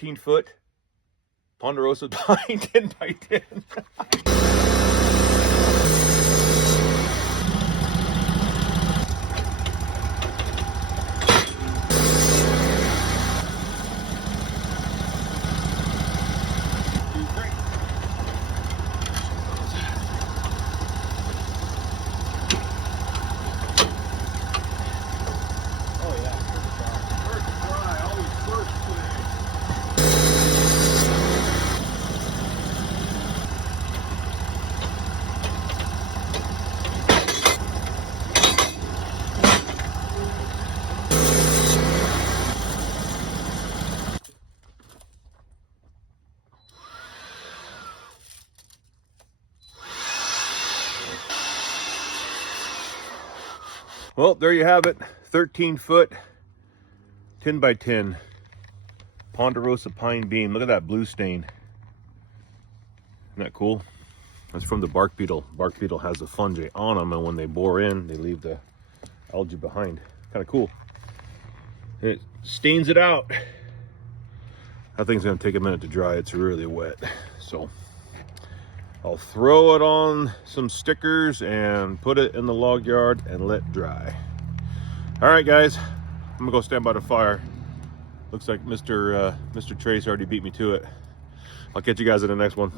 13-foot Ponderosa pine 10 by 10. Well, there you have it. 13-foot 10 by 10 Ponderosa pine beam. Look at that blue stain. Isn't that cool? That's from the bark beetle. Bark beetle has a fungi on them, and when they bore in, they leave the algae behind. Kind of cool. And it stains it out. That thing's gonna take a minute to dry. It's really wet. So I'll throw it on some stickers and put it in the log yard and let dry. All right, guys, I'm gonna go stand by the fire. Looks like Mr. Trace already beat me to it. I'll catch you guys in the next one.